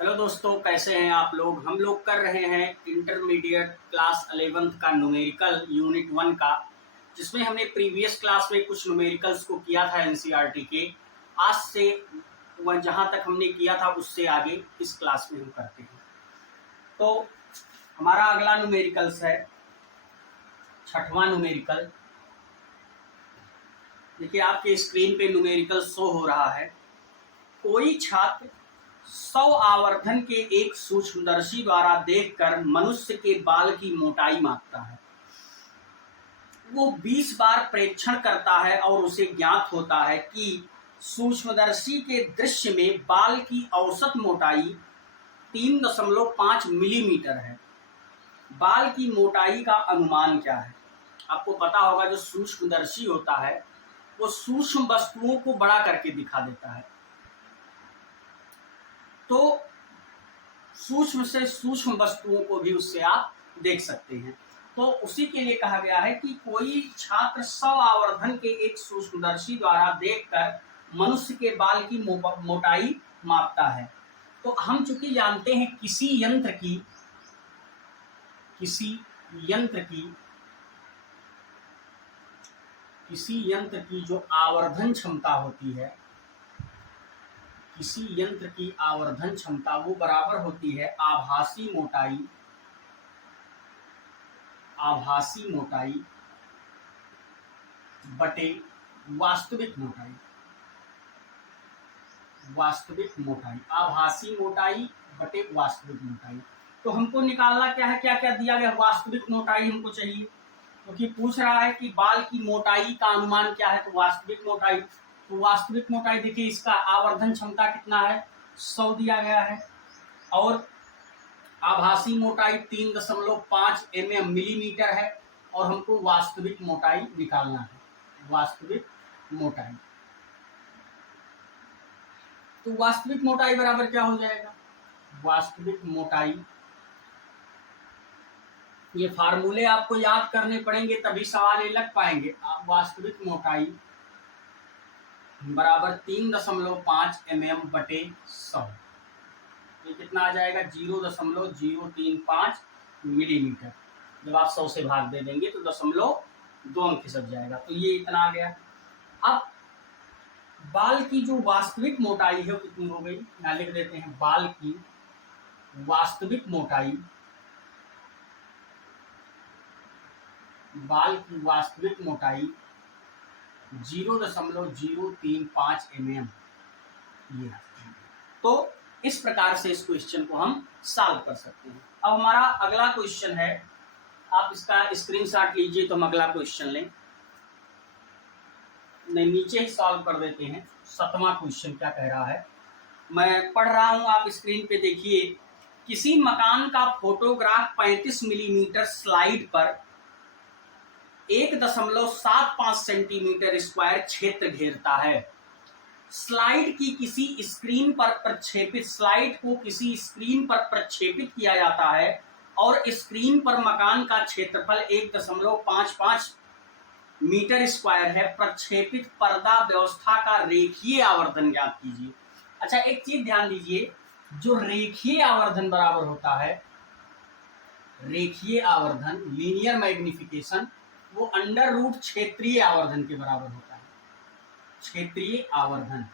Hello दोस्तों, कैसे हैं आप लोग। हम लोग कर रहे हैं इंटरमीडिएट क्लास 11th का न्यूमेरिकल यूनिट 1 का, जिसमें हमने प्रीवियस क्लास में कुछ न्यूमेरिकल्स को किया था एनसीईआरटी के। आज से वह जहां तक हमने किया था उससे आगे इस क्लास में हम करते हैं। तो हमारा अगला न्यूमेरिकल्स है 6वां न्यूमेरिकल। देखिए आपके स्क्रीन पे न्यूमेरिकल शो हो रहा है। कोई छात्र 100 आवर्धन के एक सूक्ष्मदर्शी द्वारा देखकर मनुष्य के बाल की मोटाई मापता है। वो 20 बार प्रेक्षण करता है और उसे ज्ञात होता है कि सूक्ष्मदर्शी के दृश्य में बाल की औसत मोटाई 3.5 मिलीमीटर है। बाल की मोटाई का अनुमान क्या है। आपको पता होगा जो सूक्ष्मदर्शी होता है वो सूक्ष्म वस्तुओं को बड़ा करके दिखा देता है। तो सूक्ष्म से सूक्ष्म वस्तुओं को भी उससे आप देख सकते हैं। तो उसी के लिए कहा गया है कि कोई छात्र 100 आवर्धन के एक सूक्ष्मदर्शी द्वारा देखकर मनुष्य के बाल की मोटाई मापता है। तो हम चूंकि जानते हैं किसी यंत्र की जो आवर्धन क्षमता होती है, किसी यंत्र की आवर्धन क्षमता वो बराबर होती है आभासी मोटाई बटे वास्तविक मोटाई। आभासी मोटाई बटे वास्तविक मोटाई। तो हमको निकालना क्या है, क्या क्या दिया गया। वास्तविक मोटाई हमको चाहिए क्योंकि पूछ रहा है कि बाल की मोटाई का अनुमान क्या है। तो वास्तविक मोटाई देखिए, इसका आवर्धन क्षमता कितना है, 100 दिया गया है। और आभासी मोटाई 3.5 मिलीमीटर है। और हमको वास्तविक मोटाई निकालना है, वास्तविक मोटाई। तो वास्तविक मोटाई बराबर क्या हो जाएगा, वास्तविक मोटाई, ये फार्मूले आपको याद करने पड़ेंगे तभी सवाल ये लग पाएंगे। वास्तविक मोटाई बराबर 3.5 बटे 100। ये कितना आ जाएगा, 0.035 मिलीमीटर। जब आप 100 से भाग दे देंगे तो 0.2 अंक खिसक जाएगा। तो ये इतना आ गया। अब बाल की जो वास्तविक मोटाई है वो कितनी हो गई, यहाँ लिख देते हैं। बाल की वास्तविक मोटाई 0.035 ये। तो इस प्रकार से इस क्वेश्चन को हम सॉल्व कर सकते हैं। अब हमारा अगला क्वेश्चन है, आप इसका स्क्रीनशॉट लीजिए तो हम अगला क्वेश्चन लें। नहीं, नीचे ही सॉल्व कर देते हैं। 7वां क्वेश्चन क्या कह रहा है, मैं पढ़ रहा हूं, आप स्क्रीन पे देखिए। किसी मकान का फोटोग्राफ 35 मिलीमीटर स्लाइड पर 1.75 सेंटीमीटर स्क्वायर क्षेत्र घेरता है। स्लाइड को किसी स्क्रीन पर प्रक्षेपित किया जाता है और स्क्रीन पर मकान का क्षेत्रफल 1.55 मीटर स्क्वायर है। प्रक्षेपित पर्दा व्यवस्था का रेखीय आवर्धन ज्ञात कीजिए। अच्छा, एक चीज ध्यान दीजिए, जो रेखीय आवर्धन बराबर होता है, रेखीय आवर्धन लीनियर मैग्निफिकेशन, वो अंडर रूट क्षेत्रीय आवर्धन के बराबर होता है। क्षेत्रीय आवर्धन,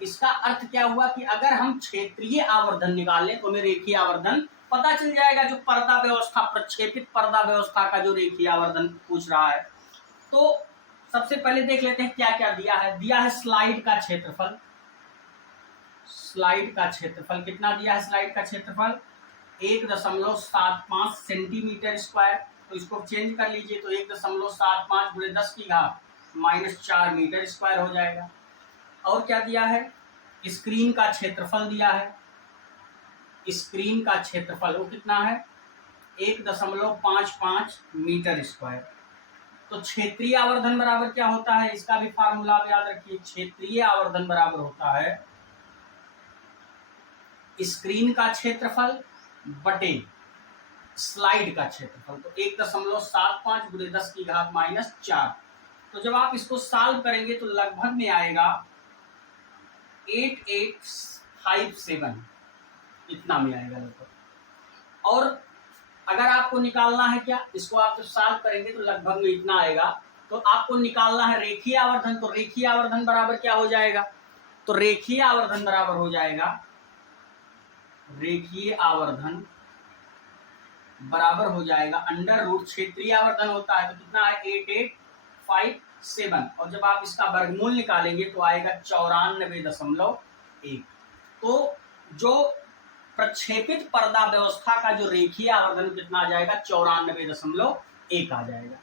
इसका अर्थ क्या हुआ कि अगर हम क्षेत्रीय आवर्धन निकालें तो हमें रेखीय आवर्धन पता चल जाएगा। जो पर्दा व्यवस्था, प्रक्षेपित पर्दा व्यवस्था का जो रेखीय आवर्धन पूछ रहा है। तो सबसे पहले देख लेते हैं क्या क्या दिया है। दिया है स्लाइड का क्षेत्रफल। स्लाइड का क्षेत्रफल कितना दिया है, स्लाइड का क्षेत्रफल 1.75 सेंटीमीटर स्क्वायर। तो इसको चेंज कर लीजिए तो 1.75 गुणे 10 की घात -4 मीटर स्क्वायर हो जाएगा। और क्या दिया है, स्क्रीन का क्षेत्रफल दिया है। स्क्रीन का क्षेत्रफल वो कितना है, 1.55 मीटर स्क्वायर। तो क्षेत्रीय आवर्धन बराबर क्या होता है, इसका भी फार्मूला आप याद रखिए। क्षेत्रीय आवर्धन बराबर होता है स्क्रीन का क्षेत्रफल बटे स्लाइड का क्षेत्रफल। तो 1.75 गुणे 10 की घात -4। तो जब आप इसको सॉल्व करेंगे तो लगभग में आएगा 8857 इतना में आएगा लगभग। और अगर आपको निकालना है क्या, इसको आप जब सॉल्व करेंगे तो लगभग में इतना आएगा। तो आपको निकालना है रेखीय आवर्धन, तो रेखीय आवर्धन बराबर क्या हो जाएगा, तो रेखीय आवर्धन बराबर हो जाएगा, रेखीय आवर्धन बराबर हो जाएगा अंडर रूट क्षेत्रीय आवर्धन होता है, तो कितना है 8857, और जब आप इसका वर्गमूल निकालेंगे तो आएगा 94.1। तो जो प्रक्षेपित पर्दा व्यवस्था का जो रेखीय आवर्धन कितना आ जाएगा, 94.1 आ जाएगा।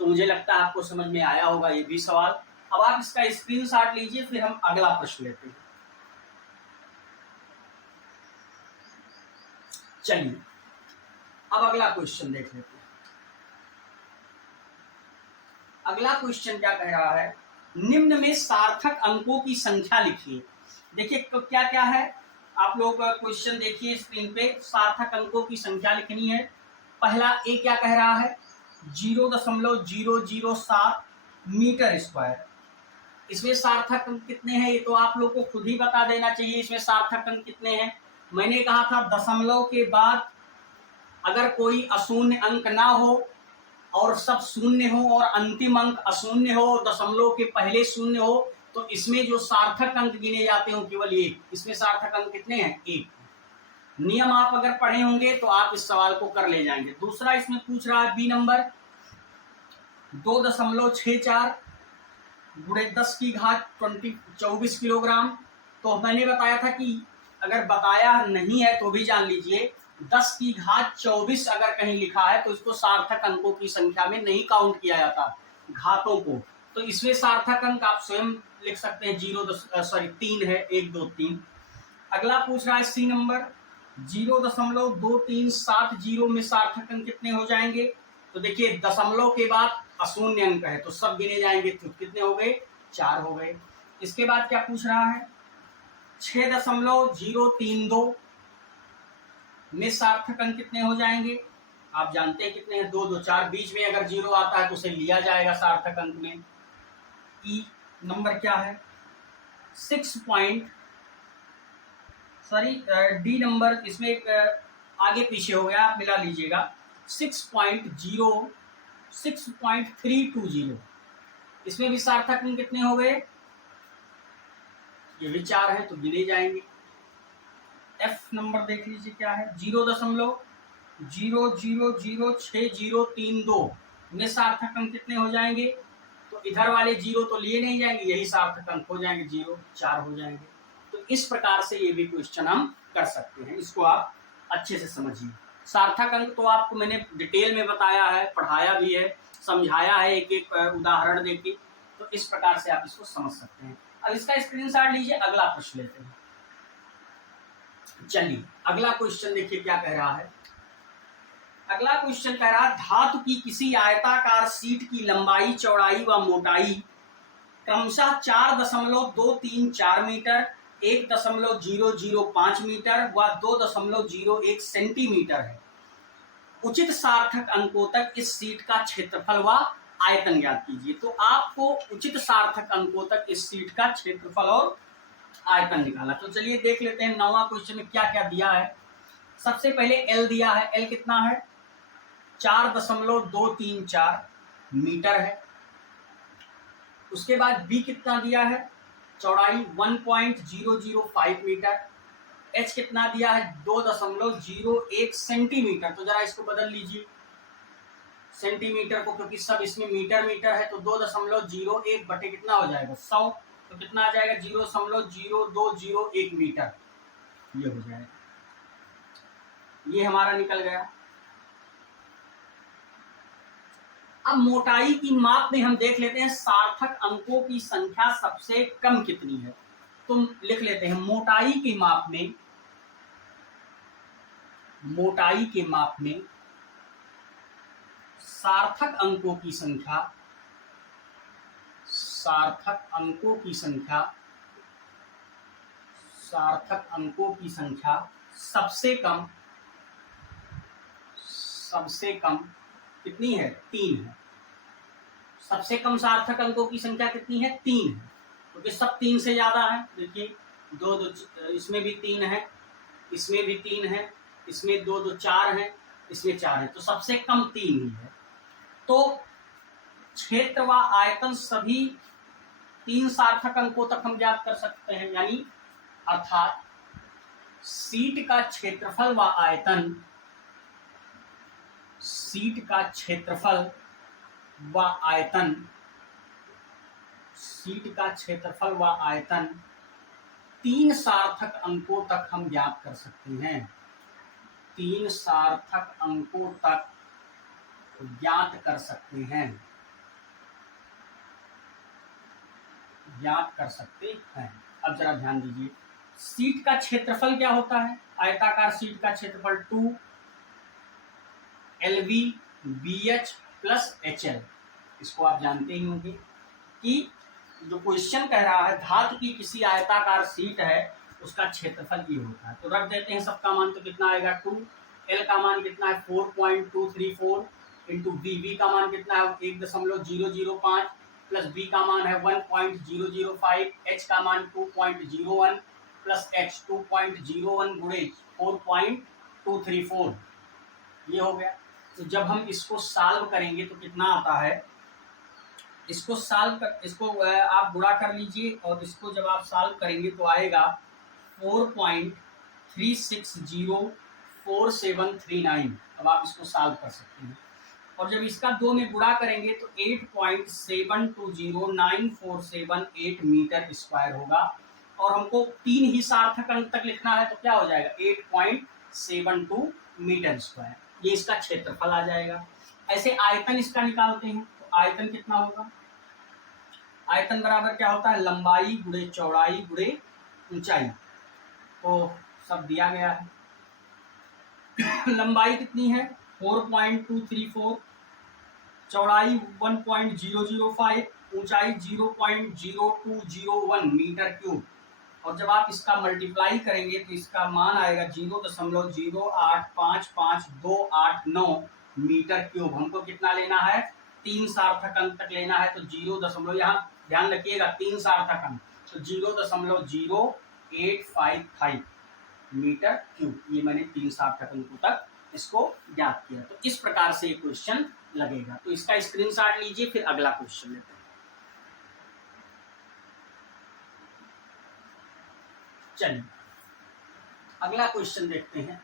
तो मुझे लगता है आपको समझ में आया होगा ये भी सवाल। अब आप इसका स्क्रीनशॉट लीजिए, फिर हम अगला प्रश्न लेते हैं। चलिए अब अगला क्वेश्चन देख लेते हैं। अगला क्वेश्चन क्या कह रहा है, निम्न में सार्थक अंकों की संख्या लिखिए। देखिए तो क्या क्या है, आप लोग क्वेश्चन देखिए स्क्रीन पे। सार्थक अंकों की संख्या लिखनी है। पहला ए क्या कह रहा है, 0.007 मीटर स्क्वायर। इसमें सार्थक अंक कितने हैं ये तो आप लोग को खुद ही बता देना चाहिए, इसमें सार्थक अंक कितने हैं। मैंने कहा था दशमलव के बाद अगर कोई अशून्य अंक ना हो और सब शून्य हो और अंतिम अंक अशून्य हो, दशमलव के पहले शून्य हो, तो इसमें जो सार्थक अंक गिने जाते हो केवल एक। इसमें सार्थक अंक कितने हैं, एक। नियम आप अगर पढ़े होंगे तो आप इस सवाल को कर ले जाएंगे। दूसरा इसमें पूछ रहा है बी नंबर 2.64 गुणे 10 की घात 24 किलोग्राम। तो मैंने बताया था कि अगर बताया नहीं है तो भी जान लीजिए, 10 की घात 24 अगर कहीं लिखा है तो इसको सार्थक अंकों की संख्या में नहीं काउंट किया जाता, घातों को। तो इसमें सार्थक अंक आप स्वयं लिख सकते हैं, 3 है, 1 2 3। अगला पूछ रहा है सी नंबर 0.2370 में सार्थक अंक कितने हो जाएंगे। तो देखिए दशमलव के बाद अशून्य अंक है तो सब गिने जाएंगे, तो कितने हो गए, 4 हो गए। इसके बाद क्या पूछ रहा है, 6.032 में सार्थक अंक कितने हो जाएंगे। आप जानते हैं कितने हैं, 2 2 4, बीच में अगर 0 आता है तो उसे लिया जाएगा सार्थक अंक में। ई नंबर क्या है, डी नंबर, इसमें एक आगे पीछे हो गया, आप मिला लीजिएगा। 6.320, इसमें भी सार्थक अंक कितने हो गए, ये भी 4 है तो गिने जाएंगे। एफ नंबर देख लीजिए क्या है, 0.0006032 में सार्थक अंक कितने हो जाएंगे। तो इधर वाले 0 तो लिए नहीं जाएंगे, यही सार्थक अंक हो जाएंगे, 0 4 हो जाएंगे। तो इस प्रकार से ये भी क्वेश्चन हम कर सकते हैं, इसको आप अच्छे से समझिए। सार्थक अंक तो आपको मैंने डिटेल में बताया है, पढ़ाया भी है, समझाया है एक एक उदाहरण देके, तो इस प्रकार से आप इसको समझ सकते हैं। अब इसका स्क्रीनशॉट लीजिए, अगला प्रश्न लेते हैं। चलिए अगला क्वेश्चन देखिए क्या कह रहा है। अगला क्वेश्चन कह रहा है धातु की किसी आयताकार शीट की लंबाई, चौड़ाई व मोटाई क्रमशः 4.234 मीटर, 1.005 मीटर व 2.01 सेंटीमीटर है। उचित सार्थक अंकों तक इस शीट का क्षेत्रफल व आयतन ज्ञात कीजिए। तो आपको उचित सार्थक अंकों तक इस शीट का क्षेत्रफल और आयतन निकाला। तो चलिए देख लेते हैं 9वां क्वेश्चन में क्या क्या दिया है। सबसे पहले एल दिया है, एल कितना है, 4.234 मीटर है। उसके बाद बी कितना दिया है, चौड़ाई 1.005 मीटर। एच कितना दिया है, 2.01 सेंटीमीटर। तो जरा इसको बदल लीजिए सेंटीमीटर को, क्योंकि सब इसमें मीटर मीटर है, तो 2.01 बटे कितना हो जाएगा 100, तो कितना आ जाएगा 0.0201 मीटर, ये हो जाएगा। ये हमारा निकल गया। अब मोटाई की माप में हम देख लेते हैं सार्थक अंकों की संख्या सबसे कम कितनी है। तो लिख लेते हैं मोटाई के माप में, मोटाई के माप में सार्थक अंकों की संख्या, सार्थक अंकों की संख्या, सार्थक अंकों की संख्या सबसे कम, सबसे कम कितनी है, 3 है। सबसे कम सार्थक अंकों की संख्या कितनी है, 3 है, क्योंकि सब 3 से ज्यादा है। देखिए 2 2 इसमें भी 3 है, इसमें भी 3 है, इसमें 2 2 4 है, इसमें 4 है, तो सबसे कम 3 ही है। तो क्षेत्र व आयतन सभी 3 सार्थक अंकों तक हम ज्ञात कर सकते हैं, यानी अर्थात शीट का क्षेत्रफल व आयतन, शीट का क्षेत्रफल व आयतन, शीट का क्षेत्रफल व आयतन 3 सार्थक अंकों तक हम ज्ञात कर सकते हैं, 3 सार्थक अंकों तक ज्ञात कर सकते हैं, ज्ञात कर सकते हैं। अब जरा ध्यान दीजिए, शीट का क्षेत्रफल क्या होता है? आयताकार शीट का क्षेत्रफल 2 LV BH प्लस HL। इसको आप जानते ही होंगे कि जो क्वेश्चन कह रहा है धातु की किसी आयताकार शीट है उसका क्षेत्रफल ये होता है। तो रख देते हैं, सबका मान तो कितना आएगा 2, L का मान कितना है 4.234 इंटू V का मान कितना है 1.005 प्लस B का मान है 1.005, H का मान 2.01 प्लस H 2.01 गुणे 4.234, ये हो गया। तो जब हम इसको सॉल्व करेंगे तो कितना आता है, इसको सॉल्व कर, इसको आप गुणा कर लीजिए और इसको जब आप सॉल्व करेंगे तो आएगा 4.36044739। अब आप इसको सॉल्व कर सकते हैं और जब इसका 2 में गुणा करेंगे तो 8.720947 मीटर स्क्वायर होगा। और हमको 3 ही सार्थक अंक तक लिखना है तो क्या हो जाएगा 8.72 मीटर स्क्वायर, ये इसका क्षेत्रफल आ जाएगा। ऐसे आयतन इसका निकालते हैं तो आयतन कितना होगा, आयतन बराबर क्या होता है लंबाई गुणे चौड़ाई गुणे ऊंचाई। तो सब दिया गया है। लंबाई कितनी है 4.234, चौड़ाई 1.005, ऊंचाई 0.0201 मीटर क्यूब। और जब आप इसका मल्टीप्लाई करेंगे तो इसका मान आएगा 0.0855289 मीटर क्यूब। हमको कितना लेना है 3 सार्थक अंक तक लेना है, तो 0. यहाँ ध्यान रखिएगा 3 सार्थक अंक, तो 0.0855 मीटर क्यूब, ये मैंने 3 सार्थक अंकों तक इसको ज्ञात किया। तो इस प्रकार से ये क्वेश्चन लगेगा। तो इसका स्क्रीनशॉट लीजिए, फिर अगला क्वेश्चन लेते हैं। चलिए अगला क्वेश्चन देखते हैं।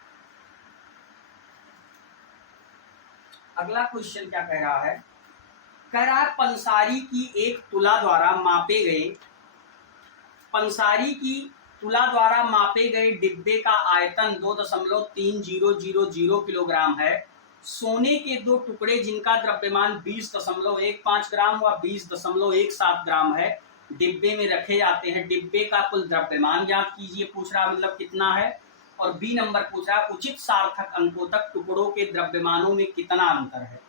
अगला क्वेश्चन क्या कह रहा है, कह रहा है पंसारी की एक तुला द्वारा मापे गए, पंसारी की तुला द्वारा मापे गए डिब्बे का आयतन 2.3000 किलोग्राम है। सोने के 2 टुकड़े जिनका द्रव्यमान 20.15 ग्राम व 20.17 ग्राम है डिब्बे में रखे जाते हैं। डिब्बे का कुल द्रव्यमान ज्ञात कीजिए, पूछ रहा मतलब कितना है। और बी नंबर पूछ रहा है उचित सार्थक अंकों तक टुकड़ों के द्रव्यमानों में कितना अंतर है,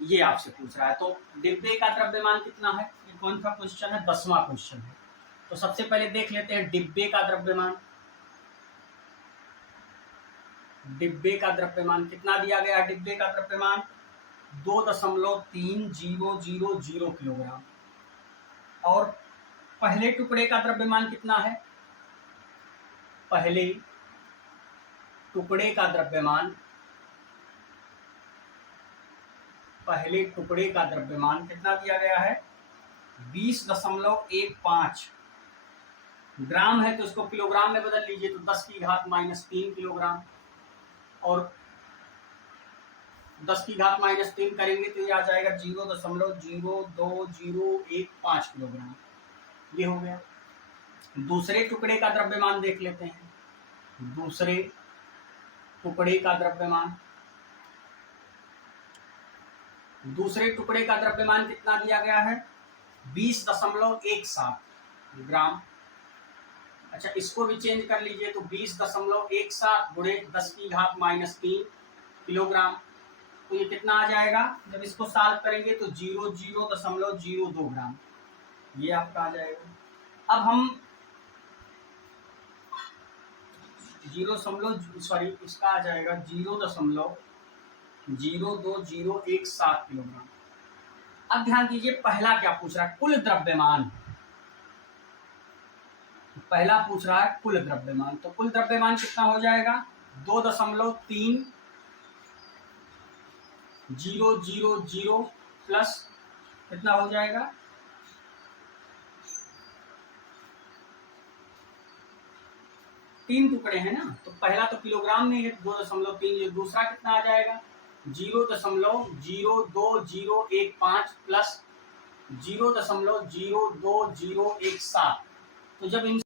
ये आपसे पूछ रहा है। तो डिब्बे का द्रव्यमान कितना है, ये कौन सा क्वेश्चन है 10वां क्वेश्चन है। तो सबसे पहले देख लेते हैं डिब्बे का द्रव्यमान। डिब्बे का द्रव्यमान कितना दिया गया है, डिब्बे का द्रव्यमान 2.3000 किलोग्राम। और पहले टुकड़े का द्रव्यमान कितना है, पहले टुकड़े का द्रव्यमान, पहले टुकड़े का द्रव्यमान कितना दिया गया है 20.15 ग्राम है, तो इसको किलोग्राम में बदल लीजिए तो 10 की घात -3 किलोग्राम। और 10 की घात -3 करेंगे तो ये आ जाएगा 0.02015 किलोग्राम, ये हो गया। दूसरे टुकड़े का द्रव्यमान देख लेते हैं। दूसरे टुकड़े का द्रव्यमान, दूसरे टुकड़े का द्रव्यमान कितना दिया गया है 20.17 ग्राम। अच्छा, इसको भी चेंज कर लीजिए तो 20.17 गुणे 10 की घात -3 किलोग्राम। तो ये कितना आ जाएगा, जब इसको सॉल्व करेंगे तो 0.02 ग्राम, ये आपका आ जाएगा। अब हम इसका आ जाएगा 0.02017 किलोग्राम। अब ध्यान दीजिए पहला क्या पूछ रहा है, कुल द्रव्यमान। पहला पूछ रहा है कुल द्रव्यमान, तो कुल द्रव्यमान कितना हो जाएगा 2.3000 प्लस कितना हो जाएगा 3 टुकड़े हैं ना, तो पहला तो किलोग्राम में है 2.3, दूसरा कितना आ जाएगा 0.02015 प्लस 0.02017। तो जब इन